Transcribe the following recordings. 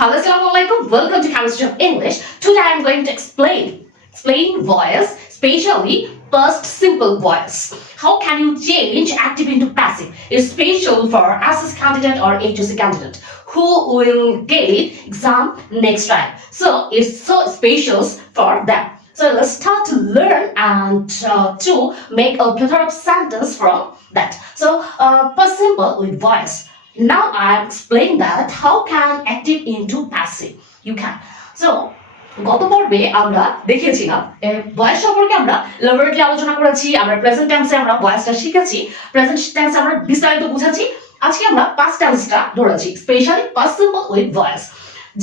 Hello, assalamulaikum. Welcome to Chemistry of English. Today I am going to explain voice, especially past simple voice. How can you change active into passive? It's special for SS candidate or HOC candidate who will get exam next time. So it's so special for them. So let's start to learn and to make a plethora of sentence from that. So past simple with voice. Now I am explaining that how can active into passive. You can. So গত পর্বে আমরা দেখেছিলাম voice সম্পর্কে আমরা elaborately আলোচনা করেছি, আমরা present টেন্সে আমরা ভয়েসটা শিখেছি, প্রেজেন্ট টেন্সে আমরা বিস্তারিত বুঝাচ্ছি। আজকে আমরা পাস্ট টেন্সটা ধরেছি, specially past simple with voice.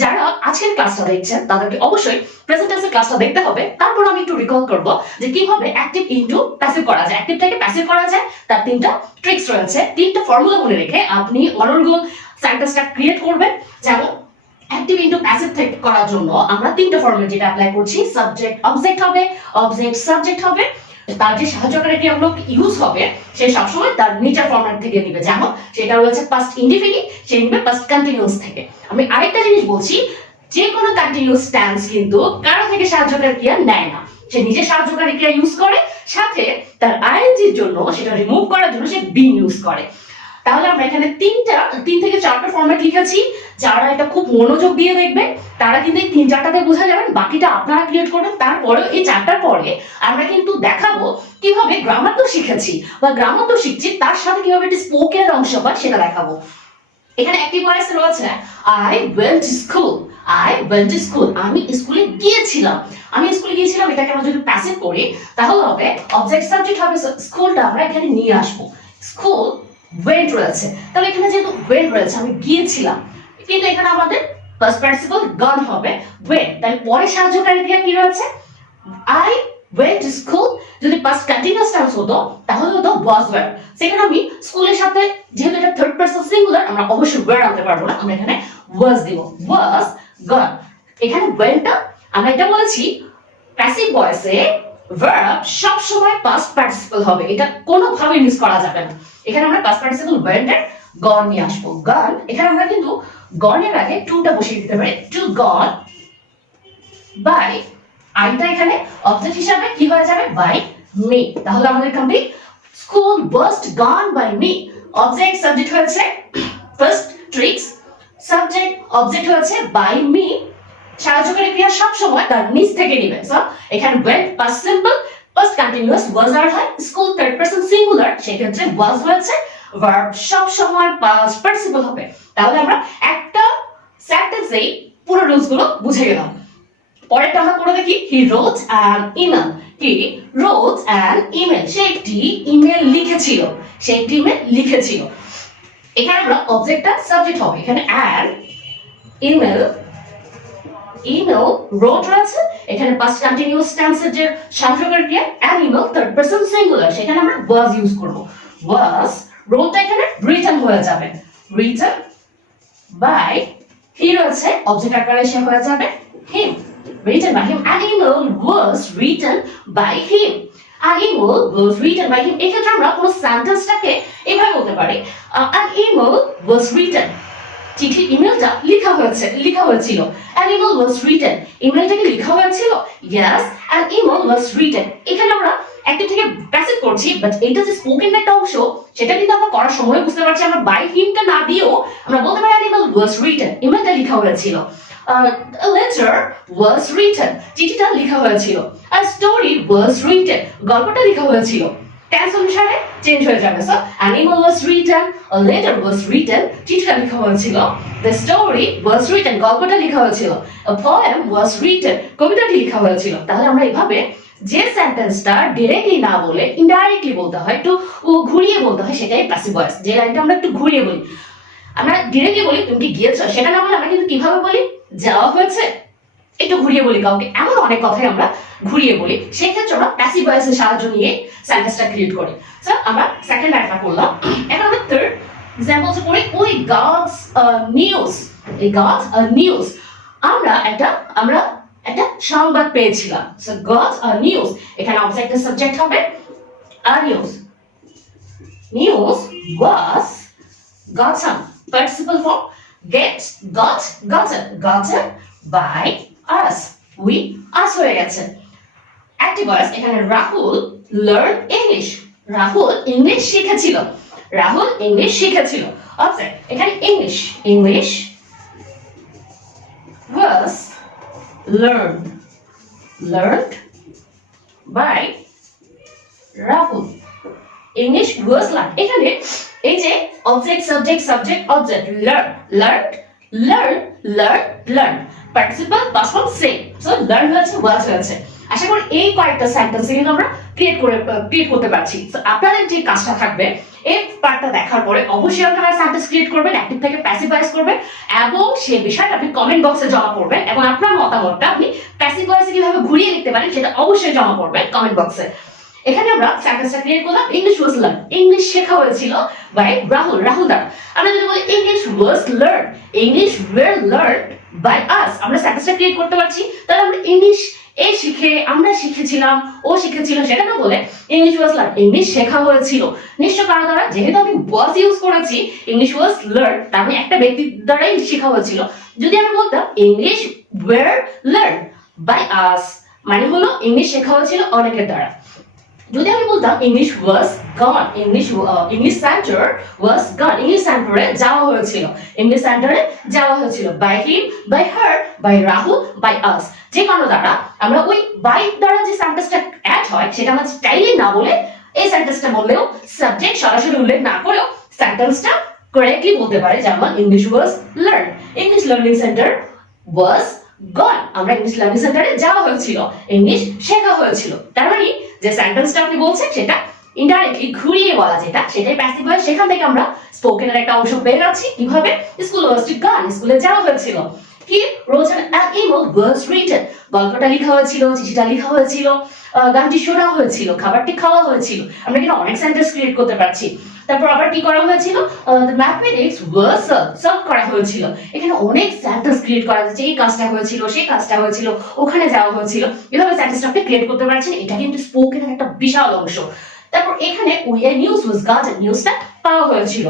যারা আজকের ক্লাসটা দেখছেন তাদেরকে অবশ্যই প্রেজেন্ট টেন্সের ক্লাসটা দেখতে হবে। তারপর আমি একটু রিকল করব যে কিভাবে অ্যাক্টিভ ইনটু প্যাসিভ করা যায়, অ্যাক্টিভটাকে প্যাসিভ করা যায়। তার তিনটা ট্রিক্স রয়েছে, তিনটা ফর্মুলা মনে রেখে আপনি অনর্গল সেন্টেন্সটা ক্রিয়েট করবেন। যেমন অ্যাক্টিভ ইনটু প্যাসিভ থেকে করার জন্য আমরা তিনটা ফর্মুলা যেটা অ্যাপ্লাই করছি, সাবজেক্ট অবজেক্ট হবে, অবজেক্ট সাবজেক্ট হবে, তার যে সাহায্যকারী ক্রিয়াগুলো ইউজ হবে সে সবসময় তার নিচার ফর্মেট থেকে নিবে। যেমন সেটা রয়েছে পাস্ট ইনডিফিনিট, সে নিবে পাস্ট কন্টিনিউয়াস থেকে। আমি আরেকটা জিনিস বলছি, যে কোনো কন্টিনিউয়াস টেন্স কিন্তু কারো থেকে সাহায্যকারী ক্রিয়া নেয় না, সে নিজে সাহায্যকারী ক্রিয়া ইউজ করে, সাথে তার আইএনজির জন্য সেটা রিমুভ করার জন্য সে বিং ইউজ করে। তাহলে আমরা এখানে তিন থেকে চারটা ফরম্যাট লিখেছি। যারা এটা খুব মনোযোগ দিয়ে দেখবেন তারা কিন্তু এই তিন চারটাতে বোঝা যাবেন, বাকিটা আপনারা ক্রিয়েট করবেন। তারপরে এই চারটার পরে আমরা কিন্তু দেখাবো কিভাবে গ্রামার তো শিখেছি বা গ্রামার তো শিখছি, তার সাথে কিভাবে একটি স্পোকেনের অংশ হয় সেটা দেখাবো। এখানে অ্যাক্টিভ ভয়েস রয়েছে I went to school, I went to school, আমি স্কুলে গিয়েছিলাম, আমি স্কুলে গিয়েছিলাম। এটাকে আমরা যদি প্যাসিভ করি তাহলে হবে অবজেক্ট সাবজেক্ট হবে, স্কুলটা আমরা এখানে নিয়ে আসবো। স্কুল ওয়েন্ট রয়েছে, তাহলে এখানে যেহেতু ওয়েন্ট রয়েছে আমি গিয়েছিলাম, কিন্তু এখানে আমাদের পাস্ট পার্টিসিপল গন হবে ওয়েন্ট, তাই পরে সাহায্যকারী ক্রিয়া কি রয়েছে আই ওয়েন্ট টু স্কুল। যদি পাস্ট কন্টিনিউয়াস টেন্স হতো তাহলে হতো ওয়াজ ওয়্যার। সেখানে আমি স্কুলের সাথে যেহেতু এটা থার্ড পারসন সিঙ্গুলার, আমরা অবশ্যই ওয়্যার আনতে পারবো না, আমরা এখানে ওয়াজ দিব, ওয়াজ গন। এখানে ওয়েন্টটা আমরা এটা বলেছি প্যাসিভ ভয়েসে ভার্ব সব সময় পাস্ট পার্টিসিপল হবে, এটা কোনোভাবে মিস করা যাবে না। এখানে আমরা পাস্ট পার্টিসিপল ওয়েন্টের গন নিয়ে আসবো, গন। এখানে আমরা কিন্তু গনের আগে টুটা বসিয়ে দিতে পারি, টু গন বাই, আইটা এখানে অবজেক্ট হিসাবে কি হয়ে যাবে বাই মি। তাহলে আমাদের complete, school was gone by me. Object subject হয়েছে ফার্স্ট ট্রিক্স, সাবজেক্ট অবজেক্ট হয়েছে বাই মি, সাহায্যকারী ক্রিয়া সব সময় তার নিচ থেকে নেবে। সো এখানে went past simple, past continuous was আর হয়, স্কুল থার্ড পারসন সিঙ্গুলার, সেই ক্ষেত্রে ওয়াজ হয়েছে, ভার্ব সব সময় পাস্ট পার্টিসিপল হবে। তাহলে আমরা একটা সেন্টেন্সেই পুরো রুলস গুলো বুঝে গেলাম। পরেরটা আমরা করে দেখি, he wrote an email, he wrote an email, সে একটি ইমেল লিখেছিল, সে একটি ইমেল লিখেছিল। এখানে আমরা অবজেক্টটা সাবজেক্ট হবে, এখানে অ্যান ইমেল, ইমেল রোট রয়েছে, এখানে পাস্ট কন্টিনিউয়াস টেন্সের যে সাহায্যকারী ক্রিয়া an email third person singular, সেখানে আমরা ওয়াজ ইউজ করব, ওয়াজ। রোটটা এখানে রিটেন হয়ে যাবে, রিটেন বাই, হি রয়েছে অবজেক্ট আকারে সে হয়ে যাবে হিম, written by him. An email was written by him. An email was written by him. এক্ষেত্রে আমরা পুরো সেন্টেন্সটাকে এভাবে বলতে পারি, an email was written, চিঠি ইমেলটা লেখা হয়েছিল। an email was written, ইমেলটাকে লেখা হয়েছিল। yes, an email was written। এখানে আমরা অ্যাক্টিভ থেকে প্যাসিভ করছি, বাট এইটা যে স্পোকেন একটা অংশ সেটা কিন্তু আমরা করার সময় বুঝতে পারছি, আমরা বাই হিমটা না দিয়েও আমরা বলতে পারি an email was written, ইমেলটা লেখা হয়েছিল। A letter was written, চিঠিটা লেখা হয়েছিল। A story was written, গল্পটা লেখা হয়েছিল। টেন্স অনুসারে চেঞ্জ হয়ে যাবে। So an email was written, a letter was written, চিঠিটা লেখা হয়েছিল। The story was written, গল্পটা লেখা হয়েছিল। A poem was written, কবিতাটি লেখা হয়েছিল। তাহলে আমরা এইভাবে যে সেন্টেন্সটা ডাইরেক্টলি না বলে ইনডাইরেক্টলি বলতে হয়, একটু ঘুরিয়ে বলতে হয়, সেটাই প্যাসিভ ভয়েস। যে লাইনটা আমরা একটু ঘুরিয়ে বলি, আমরা ডিরেক্টলি বলি তুমি কি গিয়েছো, সেটা না বলে আমরা কিন্তু কিভাবে বলি যাওয়া হয়েছে, একটু ঘুরিয়ে বলি কাউকে, এমন অনেক কথাই আমরা ঘুরিয়ে বলি। সেক্ষেত্রে আমরা প্যাসিভ ভয়েসের সাহায্য নিয়ে সেন্টেন্সটা ক্রিয়েট করি। সো আমরা সেকেন্ড একটা করলাম, এখন আমরা থার্ড এক্সাম্পলস করি। We got news, we got news, আমরা একটা সংবাদ পেয়েছিলাম। সো গট নিউজ, এখানে অবজেক্টের সাবজেক্ট হবে news, news was gotten, participle form, get, got, gotten by us. We us হয়ে গেছে। অ্যাক্টিভ ভয়েস এখানে Rahul learn English. Rahul English শিখেছিল। রাহুল ইংলিশ শিখেছিল। অবজেক্ট এখানে English was learned by Rahul. English was learned এখানে এই যে object subject object learn participle past form same so learn হয়েছে was হয়েছে। আশা করি এই কয়েকটা সেন্টেন্স কিন্তু আমরা ক্রিয়েট করতে পারছি। তো আপনাদের যে কাজটা থাকবে এই পার্টটা দেখার পরে অবশ্যই আপনারা সেন্টেন্স ক্রিয়েট করবেন, অ্যাক্টিভ থেকে প্যাসিভ ভয়েস করবেন এবং সেই বিষয়টা আপনি কমেন্ট বক্সে জমা করবেন এবং আপনার মতামতটা আপনি প্যাসিভ ভয়েসে কিভাবে ঘুরিয়ে লিখতে পারেন সেটা অবশ্যই জমা করবেন কমেন্ট বক্সে। এখানে আমরা সেন্টেন্সটা ক্রিয়েট করলাম ইংলিশ ওয়াজ লার্ন। ইংলিশ শেখা হয়েছিল বাই রাহুল দ্বারা। আমরা যদি বলি English was learn, English were learn by us, আমরা সেন্টেন্সটা ক্রিয়েট করতে পারছি। তাহলে আমরা ইংলিশ আমরা শিখেছিলাম, ও শিখেছিল সেটা না বলে ইংলিশ ওয়াজ লার্ন, ইংলিশ শেখা হয়েছিল। নিশ্চয় কারো দ্বারা, যেহেতু আমি ওয়াজ ইউজ করেছি ইংলিশ ওয়াজ লার্ন, তার মানে একটা ব্যক্তির দ্বারাই শেখা হয়েছিল। যদি আমি বলতাম English were learn by us, মানে হলো ইংলিশ শেখা হয়েছিল অনেকের দ্বারা। যদি আমি বলতাম English was gone, English centre was gone, English সেন্টারে যাওয়া হয়েছিল by him, by her, by Rahul, by us. যে কোনো দ্বারা আমরা ওই বাই দ্বারা যে সেন্টেন্সটা অ্যাড হয় সেটা আমরা স্টাইলে না বলে এই সেন্টেন্সটা বললেও সাবজেক্ট সরাসরি উল্লেখ না করেও সেন্টেন্সটা কারেক্টলি বলতে পারি। যেমন English was learn, English learning centre was gone, আমরা ইংলিশ লার্নিং সেন্টারে যাওয়া হয়েছিল, ইংলিশ শেখা হয়েছিল। তার মানে যে সেন্টেন্সটা আপনি বলছেন সেটা ইনডাইরেক্টলি ঘুরিয়ে বলা যেটা, সেটাই প্যাসিভ ভয়েস। সেখান থেকে আমরা স্পোকেনের একটা অংশ পেয়ে যাচ্ছি। কিভাবে? স্কুল ওয়াজ টু গন, স্কুলে যাওয়া হয়েছিল। He wrote an email was written, গল্পটা লেখা হয়েছিল, চিঠিটা লেখা হয়েছিল, গানটি শোনা হয়েছিল, খাবারটি খাওয়া হয়েছিল। আমরা কিন্তু অনেক সেন্টেন্স ক্রিয়েট করতে পারছি। তারপর আবার কি করা হয়েছিল? the mathematics was solved করা হয়েছিল। এখানে অনেক সেন্টেন্স ক্রিয়েট করা যাচ্ছে, এই কাজটা হয়েছিল, সেই কাজটা হয়েছিল, ওখানে যাওয়া হয়েছিল। এভাবে সেন্টেন্সটা আপনি ক্রিয়েট করতে পারছেন। এটা কিন্তু স্পোকেনের একটা বিশাল অংশ। তারপর এখানে a news was gotten, নিউজটা পাওয়া হয়েছিল।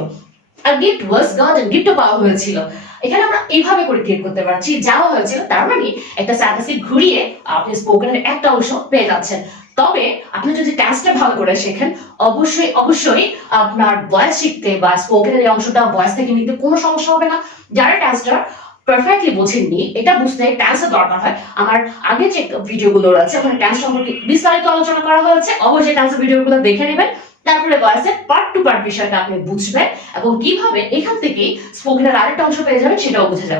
a gift was gotten, গিফটও পাওয়া হয়েছিল। এখানে আমরা এইভাবে করে ক্রিয়েট করতে পারছি, যাওয়া হয়েছিল। তার মানে একটা সেন্টেন্সকে ঘুরিয়ে আপনি স্পোকেনের একটা অংশ পেয়ে যাচ্ছেন। তবে আপনি যদি টেন্সটা ভালো করে শেখেন, অবশ্যই আপনার ভয়েস শিখতে বা স্পোকেনের এই অংশটা ভয়েস থেকে নিতে কোনো সমস্যা হবে না। যারা টেন্সটা পারফেক্টলি বোঝেননি, এটা বুঝতে টেন্সের দরকার হয়। আমার আগে যে ভিডিওগুলো রয়েছে ওখানে টেন্স সম্পর্কে বিস্তারিত আলোচনা করা হয়েছে, অবশ্যই টেন্সের ভিডিওগুলো দেখে নেবেন। তারপরে ভয়েসের পার্ট টু পার্ট বিষয়টা আপনি বুঝবেন এবং কিভাবে এখান থেকে স্পোকেনের আরেকটা অংশ পেয়ে যাবেন সেটাও বুঝে যাবেন।